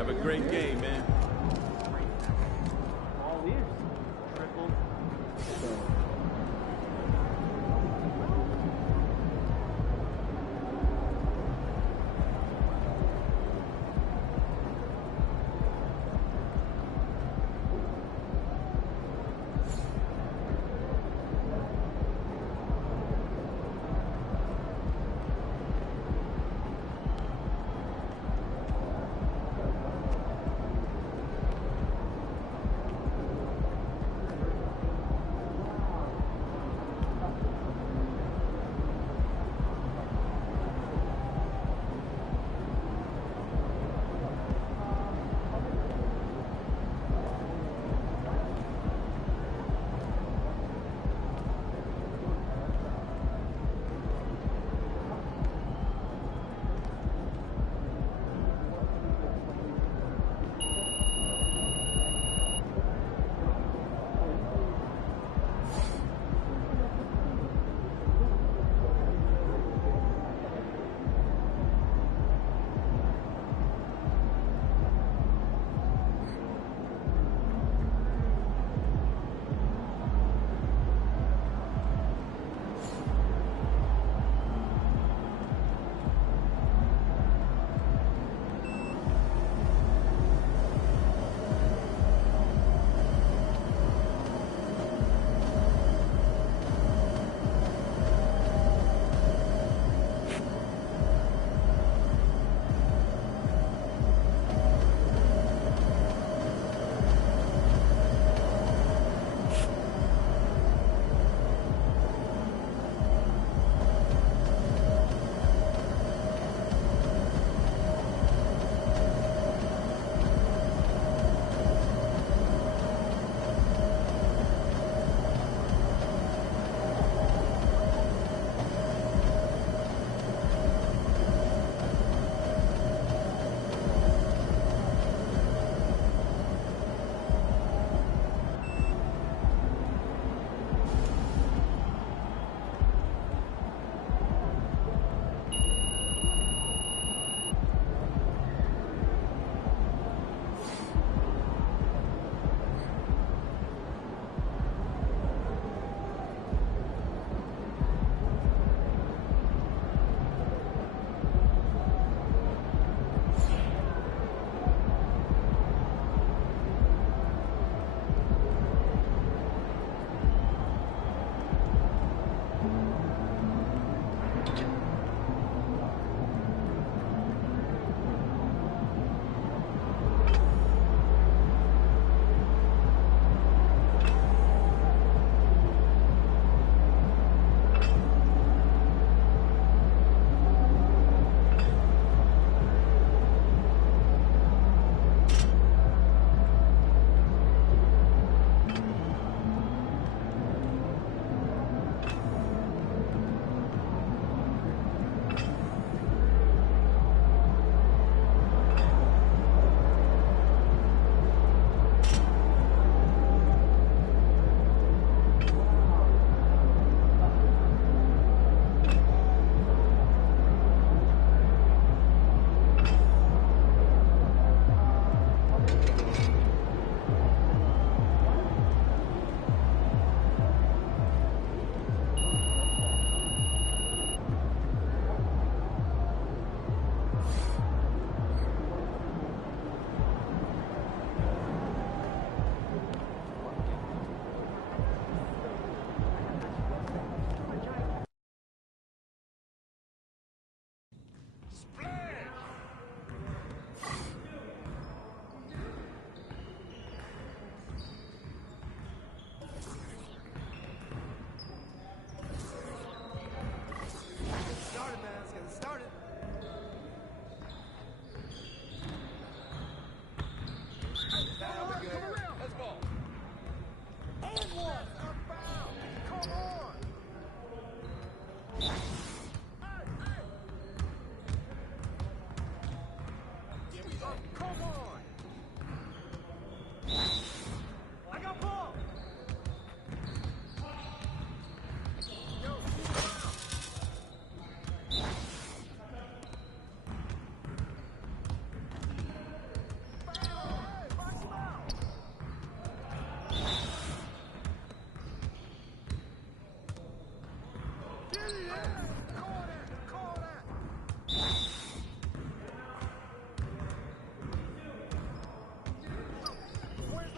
Have a great game, man. All ears. Triple.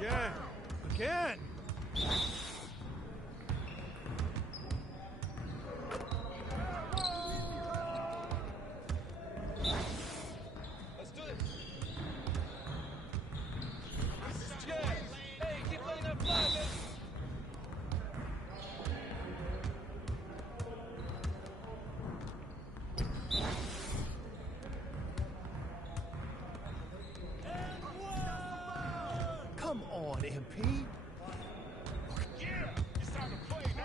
Again. Again. Let's do this. This is jazz. Hey, keep letting that fly, man. Come on, MP. Yeah, it's time to play now.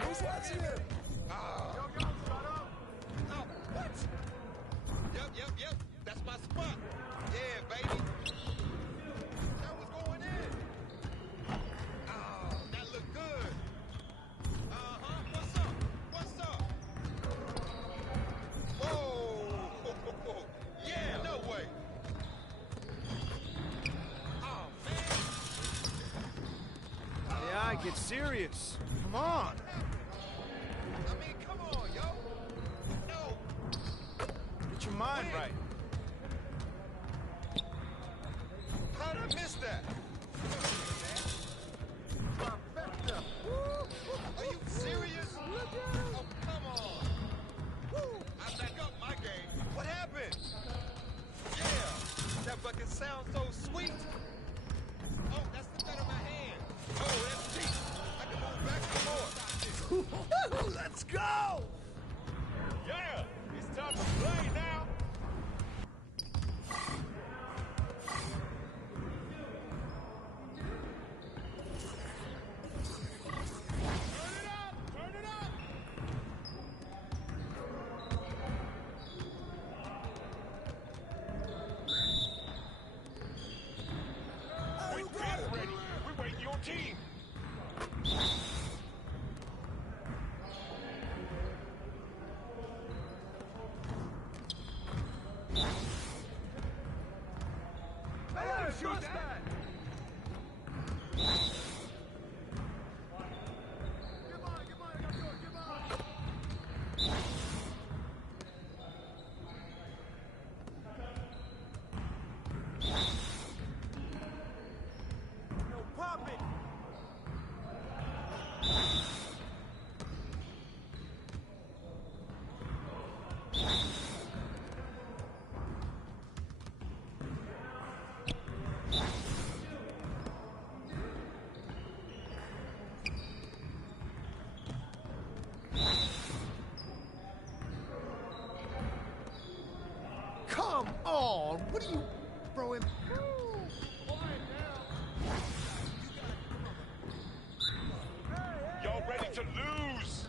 Who's watching him? Oh, what? Yep. That's my spot. Yeah, baby. That was going in. Oh, that looked good. Uh-huh. What's up? Whoa. Yeah, no way. Oh, man. Yeah, get serious. Come on. I mean, come on, yo. No. Get your mind right. How'd I miss that? Are you serious? Oh, come on. I back up my game. What happened? Yeah, that bucket sounds so sweet. Oh, that's the cut of my hand. Oh, that's deep. I can move back and forth. Let's go! Yeah, it's time to play now. Turn it up! We've been ready. We're waiting your team. Shoot that! No, pop it! Come on! What are you throwing? Y'all ready to lose?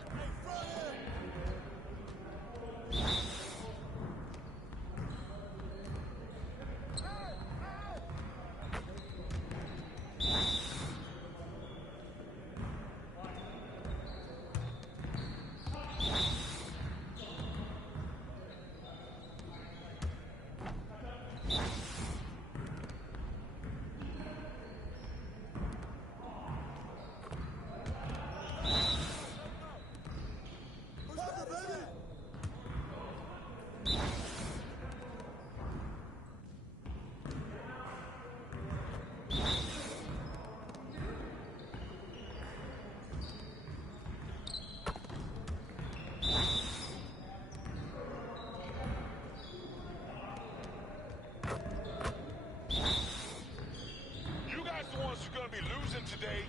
You guys the ones who are gonna be losing today.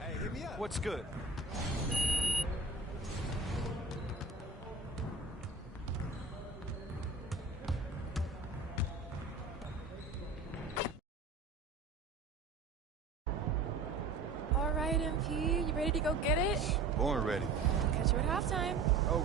Hey, hit me up. What's good? All right, MP, you ready to go get it? Born ready. Catch you at halftime. Oh.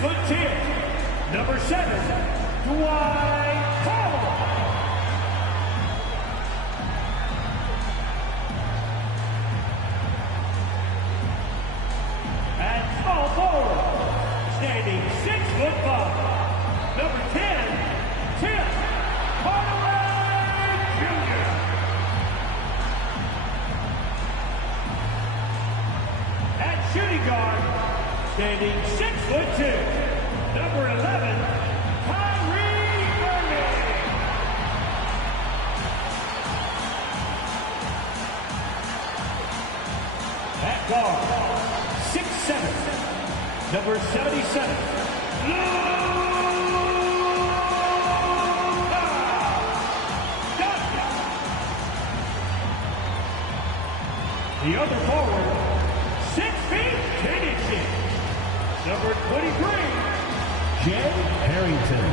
6'10", number 7, Dwight Howard. And small forward, standing 6'5", number 10, Tim Hardaway Jr. At shooting guard, standing 6'2", number 11, Kyrie Irving. At guard, 6'7", number 77, Luka Doncic. The other forward, 6 feet 10 inches, number 23, Jay Harrington.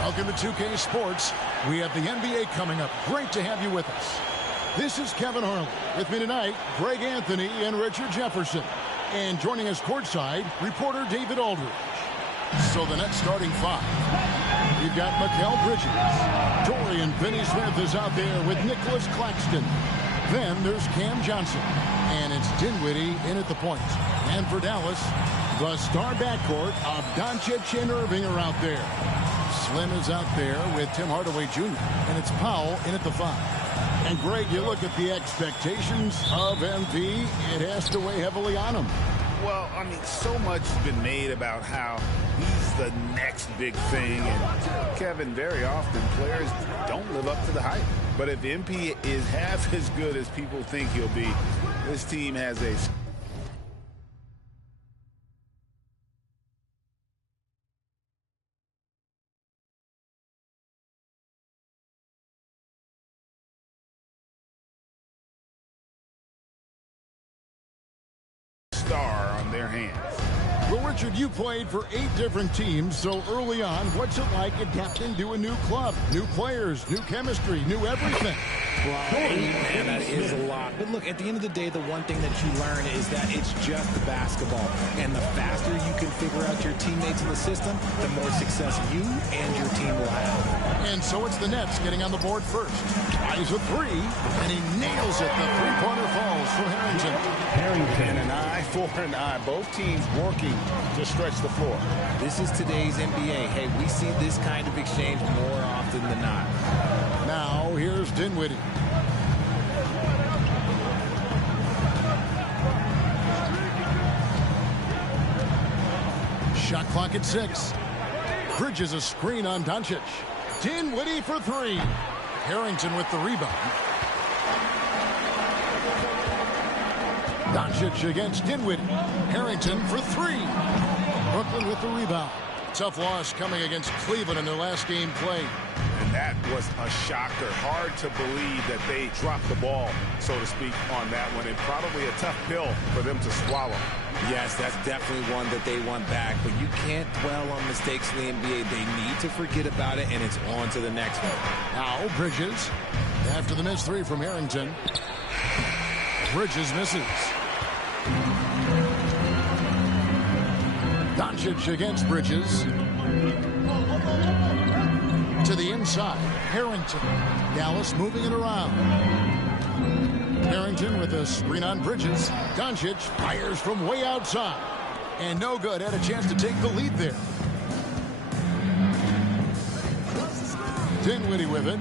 Welcome to 2K Sports. We have the NBA coming up. Great to have you with us. This is Kevin Harlan. With me tonight, Greg Anthony and Richard Jefferson. And joining us courtside, reporter David Aldridge. So the next starting five. We've got Mikal Bridges. Dorian Finney-Smith is out there with Nicholas Claxton. Then there's Cam Johnson. And it's Dinwiddie in at the point. And for Dallas, the star backcourt of Doncic and Irving are out there. Slim is out there with Tim Hardaway Jr. And it's Powell in at the 5. And Greg, you look at the expectations of MP, it has to weigh heavily on him. Well, I mean, so much has been made about how he's the next big thing. And Kevin, very often players don't live up to the hype. But if MP is half as good as people think he'll be, this team has a star on their hands. Well, Richard, you played for 8 different teams, so early on, what's it like adapting to a new club? New players, new chemistry, new everything. Well, man, that is a lot. But look, at the end of the day, the one thing that you learn is that it's just the basketball. And the faster you can figure out your teammates in the system, the more success you and your team will have. And so it's the Nets getting on the board first. Tries a 3, and he nails it. The three-pointer falls for Harrington. And an eye for an eye. Both teams working to stretch the floor. This is today's NBA. Hey, we see this kind of exchange more often than not. Now, here's Dinwiddie. Shot clock at 6. Bridges a screen on Doncic. Dinwiddie for 3. Harrington with the rebound. Doncic against Dinwiddie. Harrington for 3. Brooklyn with the rebound. Tough loss coming against Cleveland in their last game played. And that was a shocker. Hard to believe that they dropped the ball, so to speak, on that one. And probably a tough pill for them to swallow. Yes, that's definitely one that they want back. But you can't dwell on mistakes in the NBA. They need to forget about it, and it's on to the next one. Now Bridges. After the missed 3 from Harrington. Bridges misses. Doncic against Bridges. To the inside. Harrington. Dallas moving it around. Harrington with a screen on Bridges. Doncic fires from way outside. And no good. Had a chance to take the lead there. Dinwiddie with it.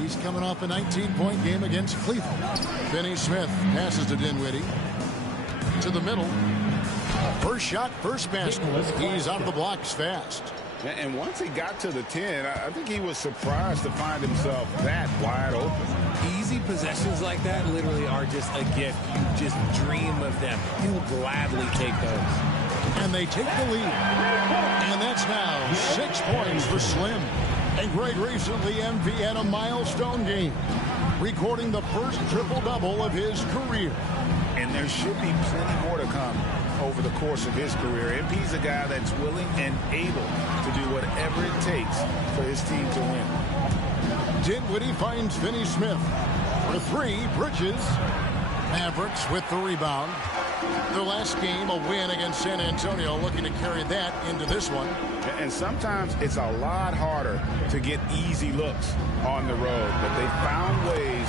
He's coming off a 19-point game against Cleveland. Finney-Smith passes to Dinwiddie. To the middle. First shot, first basket. He's out of the blocks fast. And once he got to the 10, I think he was surprised to find himself that wide open. Easy possessions like that literally are just a gift. You just dream of them. He'll gladly take those. And they take the lead. And that's now 6 points for Slim. And Greg recently MP had a milestone game, recording the first triple-double of his career. And there should be plenty more to come over the course of his career. MP's a guy that's willing and able to do whatever it takes for his team to win. Dinwiddie finds Finney-Smith. For 3, Bridges. Mavericks with the rebound. Their last game, a win against San Antonio, looking to carry that into this one. And sometimes it's a lot harder to get easy looks on the road, but they found ways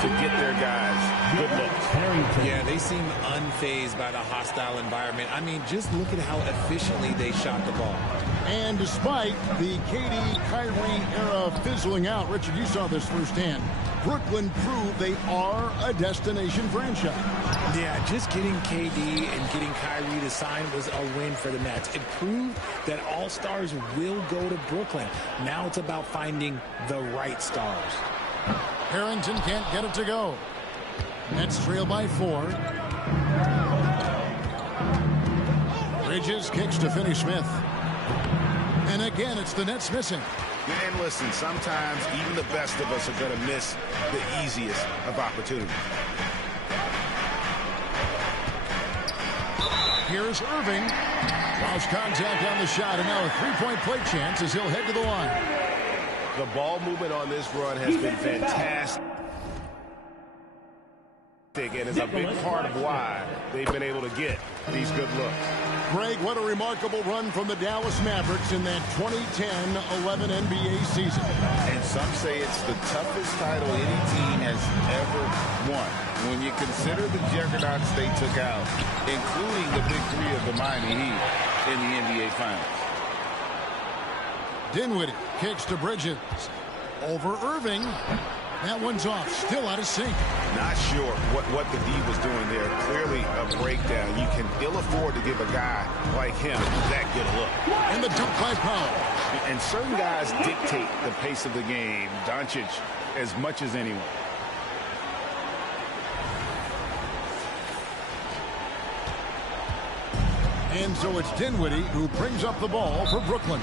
to get their guys good looks. Yeah, they seem unfazed by the hostile environment. I mean, just look at how efficiently they shot the ball. And despite the KD-Kyrie era fizzling out, Richard, you saw this firsthand, Brooklyn proved they are a destination franchise. Yeah, just getting KD and getting Kyrie to sign was a win for the Nets. It proved that all stars will go to Brooklyn. Now it's about finding the right stars. Harrington can't get it to go. Nets trail by 4. Bridges kicks to Finney-Smith. And again, it's the Nets missing. And listen, sometimes even the best of us are going to miss the easiest of opportunities. Here's Irving. Lost contact on the shot, and now a three-point play chance as he'll head to the line. The ball movement on this run has been fantastic. And is a big part of why they've been able to get these good looks. Greg, what a remarkable run from the Dallas Mavericks in that 2010-11 NBA season. And some say it's the toughest title any team has ever won. When you consider the juggernauts they took out, including the big three of the Miami Heat in the NBA Finals. Dinwiddie kicks to Bridges. Over Irving. That one's off. Still out of sync. Not sure what the D was doing there. Clearly a breakdown. You can ill afford to give a guy like him that good a look. And the dunk by Powell. And certain guys dictate the pace of the game. Doncic as much as anyone. And so it's Dinwiddie who brings up the ball for Brooklyn.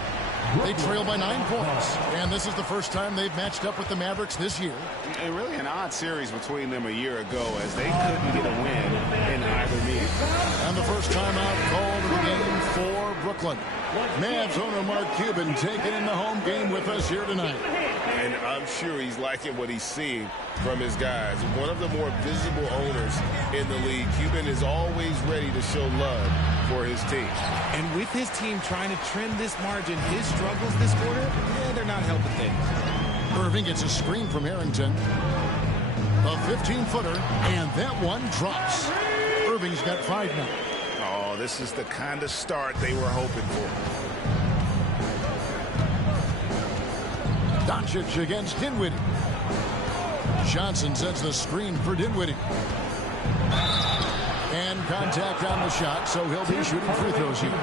They trail by 9 points. And this is the first time they've matched up with the Mavericks this year. And really an odd series between them a year ago as they couldn't get a win in either meeting. And the first timeout called of the game for Brooklyn. Mavs owner Mark Cuban taking in the home game with us here tonight. And I'm sure he's liking what he's seeing from his guys. One of the more visible owners in the league. Cuban is always ready to show love for his team. And with his team trying to trim this margin, his struggles this quarter, yeah, they're not helping things. Irving gets a screen from Harrington. A 15-footer, and that one drops. Irving's got 5 now. Oh, this is the kind of start they were hoping for. Doncic against Dinwiddie. Johnson sets the screen for Dinwiddie. And contact on the shot, so he'll be shooting free throws here.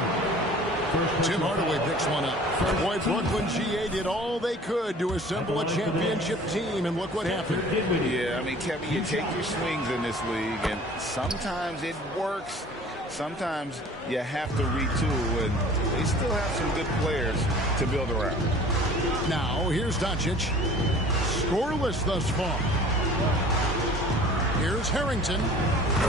Tim Hardaway picks one up. Boy, Brooklyn GA did all they could to assemble a championship team, and look what happened. Yeah, I mean, Kevin, you take your swings in this league, and sometimes it works. Sometimes you have to retool, and they still have some good players to build around. Now, here's Doncic. Scoreless thus far. Here's Harrington.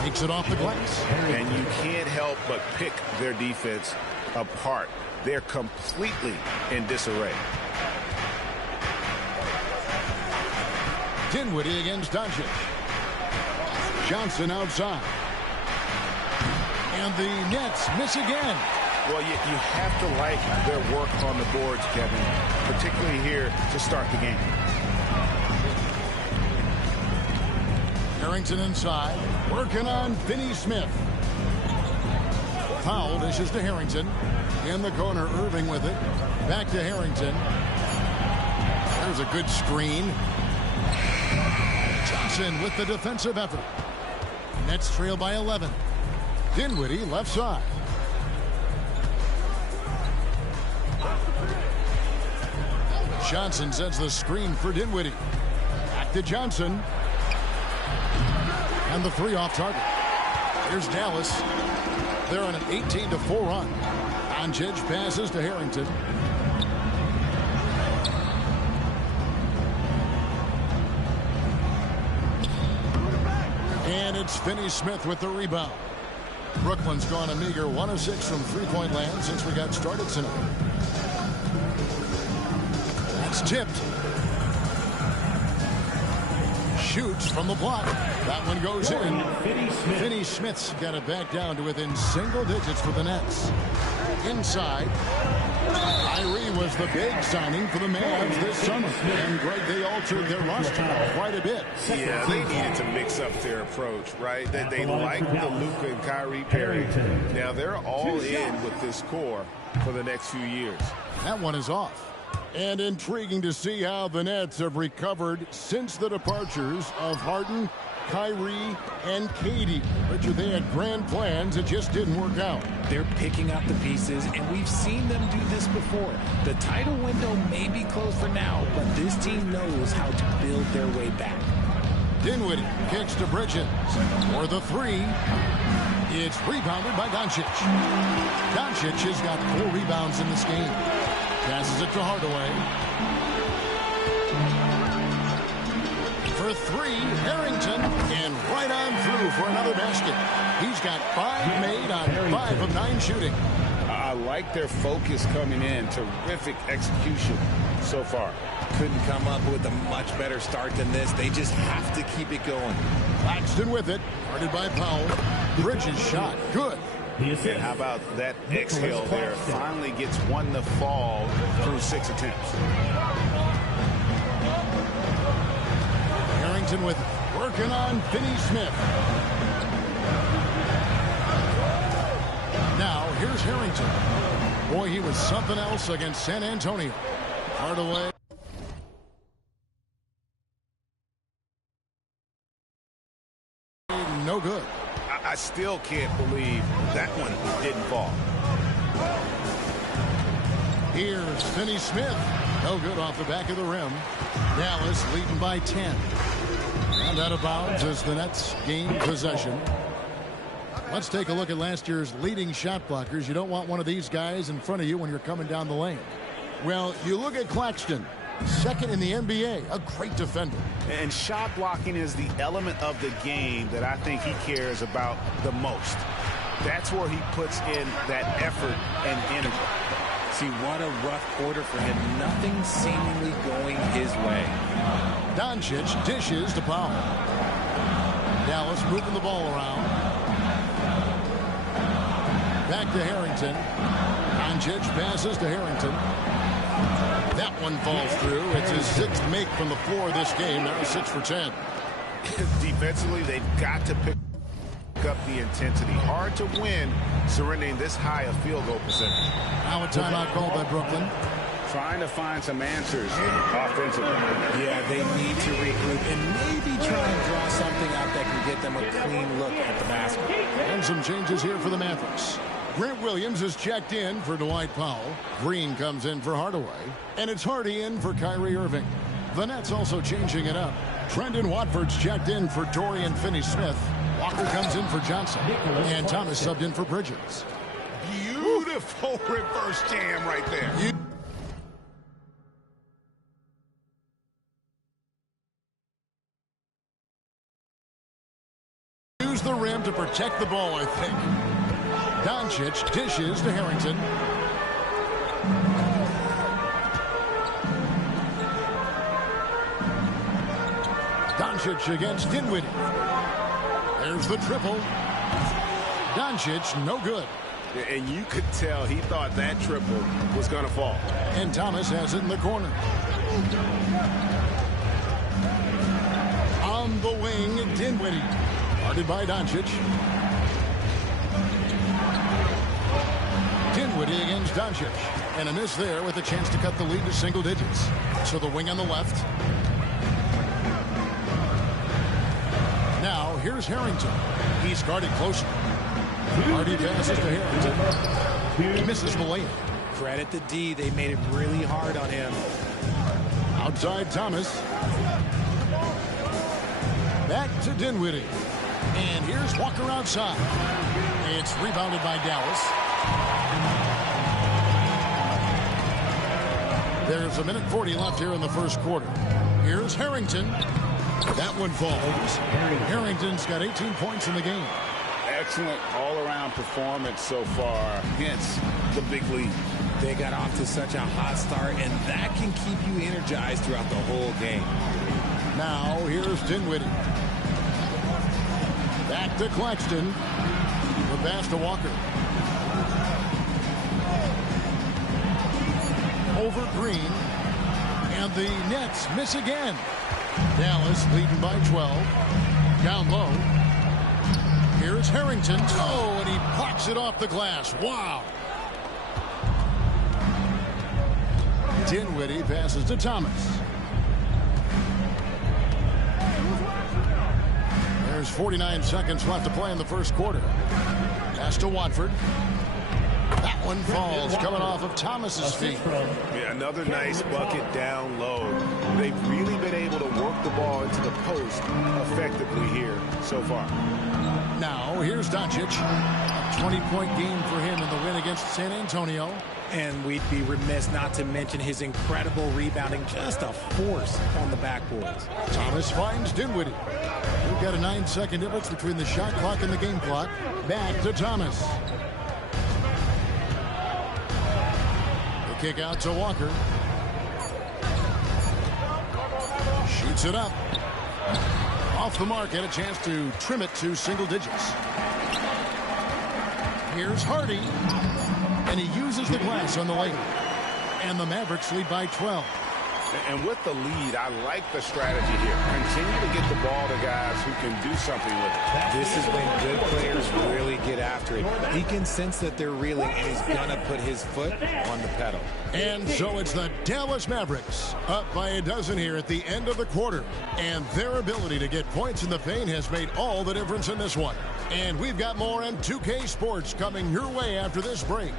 Takes it off the glass. And you can't help but pick their defense apart. They're completely in disarray. Dinwiddie against Doncic. Johnson outside. And the Nets miss again. Well, you have to like their work on the boards, Kevin, particularly here to start the game. Harrington inside, working on Finney-Smith. Powell dishes to Harrington. In the corner, Irving with it. Back to Harrington. There's a good screen. Johnson with the defensive effort. Nets trail by 11. Dinwiddie left side. Johnson sets the screen for Dinwiddie. Back to Johnson. And the 3 off target. Here's Dallas. They're on an 18-4 run. Doncic passes to Harrington. And it's Finney-Smith with the rebound. Brooklyn's gone a meager 1 of 6 from three-point land since we got started tonight. That's tipped. shoots from the block. That one goes in. Finney Smith's got it back down to within single digits for the Nets. Inside, Kyrie was the big signing for the Mavs this summer. And, Greg, they altered their roster quite a bit. Yeah, they needed to mix up their approach, right? They like the Luka and Kyrie pairing. Now they're all in with this core for the next few years. That one is off. And intriguing to see how the Nets have recovered since the departures of Harden, Kyrie, and KD. Richard, they had grand plans. It just didn't work out. They're picking up the pieces, and we've seen them do this before. The title window may be closed for now, but this team knows how to build their way back. Dinwiddie kicks to Bridges for the three. It's rebounded by Doncic. Doncic has got 4 rebounds in this game. Passes it to Hardaway. For 3, Harrington, and right on through for another basket. He's got 5 made on 5 of 9 shooting. I like their focus coming in. Terrific execution so far. Couldn't come up with a much better start than this. They just have to keep it going. Claxton with it, guarded by Powell. Bridges shot, good. And how about that exhale there? Finally gets one to fall through 6 attempts. Harrington with working on Finney Smith. Now, here's Harrington. Boy, he was something else against San Antonio. Hardaway. No good. I still can't believe that one didn't fall. Here's Finney Smith. No good off the back of the rim. Dallas leading by 10. And out of bounds as the Nets gain possession. Let's take a look at last year's leading shot blockers. You don't want one of these guys in front of you when you're coming down the lane. Well, you look at Claxton, second in the NBA, a great defender. And shot blocking is the element of the game that I think he cares about the most. That's where he puts in that effort and energy. See, what a rough quarter for him. Nothing seemingly going his way. Doncic dishes to Powell. Dallas moving the ball around. Back to Harrington. Doncic passes to Harrington. That one falls through. It's his 6th make from the floor this game. Now 6 for 10. Defensively, they've got to pick up the intensity. Hard to win surrendering this high a field goal percentage. Now a timeout called by Brooklyn. Trying to find some answers offensively. Yeah, they need to regroup and maybe try and draw something out that can get them a clean look at the basket. And some changes here for the Mavericks. Grant Williams is checked in for Dwight Powell. Green comes in for Hardaway. And it's Hardy in for Kyrie Irving. The Nets also changing it up. Trendon Watford's checked in for Dorian Finney-Smith. Walker comes in for Johnson. And Thomas subbed in for Bridges. Beautiful reverse jam right there. Use the rim to protect the ball, I think. Doncic dishes to Harrington. Doncic against Dinwiddie. There's the triple. Doncic, no good. And you could tell he thought that triple was going to fall. And Thomas has it in the corner. On the wing, Dinwiddie. Guarded by Doncic. Dinwiddie against Doncic. And a miss there with a chance to cut the lead to single digits. So the wing on the left. Now, here's Harrington. He's guarded closer. Hardy passes to Harrington. He misses the layup. Credit the D. They made it really hard on him. Outside Thomas. Back to Dinwiddie. And here's Walker outside. It's rebounded by Dallas. There's 1:40 left here in the first quarter. Here's Harrington. That one falls. Harrington's got 18 points in the game. Excellent all-around performance so far, hence the big lead. They got off to such a hot start, and that can keep you energized throughout the whole game. Now here's Dinwiddie. Back to Claxton. The pass to Walker. Over Green. And the Nets miss again. Dallas leading by 12. Down low. Here's Harrington. Oh, and he pops it off the glass. Wow. Dinwiddie passes to Thomas. There's 49 seconds left to play in the first quarter. Pass to Watford. That one falls, coming off of Thomas's feet. Yeah, another nice bucket down low. They've really been able to work the ball into the post effectively here so far. Now, here's Doncic. A 20-point game for him in the win against San Antonio. And we'd be remiss not to mention his incredible rebounding, just a force on the backboards. Thomas finds Dinwiddie. We've got a 9-second difference between the shot clock and the game clock. Back to Thomas. The kick out to Walker. Shoots it up. Off the mark, and a chance to trim it to single digits. Here's Hardy. And he uses the glass on the lane. And the Mavericks lead by 12. And with the lead, I like the strategy here. Continue to get the ball to guys who can do something with it. This is when good players really get after it. He can sense that they're reeling, and he's going to put his foot on the pedal. And so it's the Dallas Mavericks up by a dozen here at the end of the quarter. And their ability to get points in the paint has made all the difference in this one. And we've got more on 2K Sports coming your way after this break.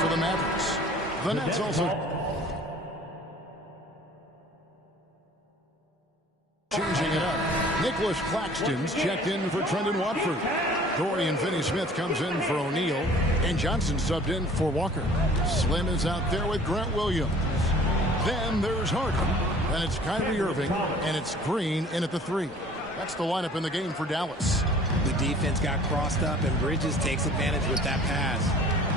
For the Mavericks. The Nets also changing it up. Nicholas Claxton's checked in for Trendon Watford. Dorian Finney-Smith comes in for O'Neal. And Johnson subbed in for Walker. Slim is out there with Grant Williams. Then there's Harden. Then it's Kyrie Irving. And it's Green in at the 3. That's the lineup in the game for Dallas. The defense got crossed up, and Bridges takes advantage with that pass.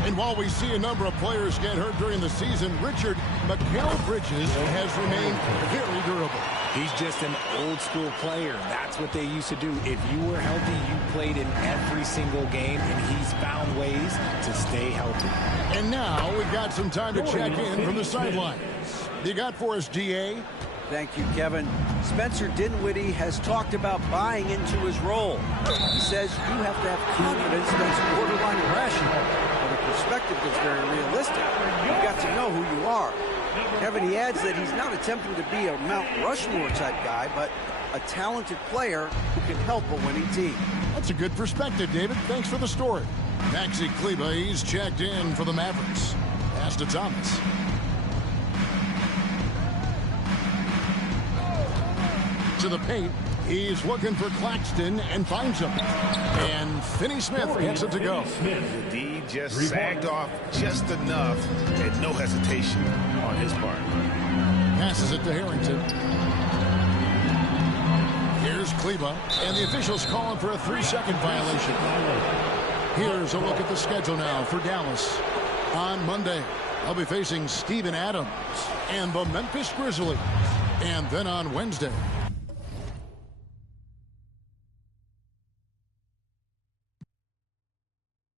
And while we see a number of players get hurt during the season, Richard Mikal Bridges has remained very durable. He's just an old-school player. That's what they used to do. If you were healthy, you played in every single game, and he's found ways to stay healthy. And now we've got some time to check in from the sidelines. You got for us, DA? Thank you, Kevin. Spencer Dinwiddie has talked about buying into his role. He says you have to have confidence that's borderline irrational, but a perspective that's very realistic. You've got to know who you are. Kevin, he adds that he's not attempting to be a Mount Rushmore type guy, but a talented player who can help a winning team. That's a good perspective, David. Thanks for the story. Maxi Kleber, he's checked in for the Mavericks. Pass to Thomas. To the paint. He's looking for Claxton and finds him. And Finney-Smith gets it to go. The D just sagged off just enough and no hesitation on his part. Passes it to Harrington. Here's Kleber. And the officials calling for a 3-second violation. Here's a look at the schedule now for Dallas. On Monday, they'll be facing Steven Adams and the Memphis Grizzlies. And then on Wednesday,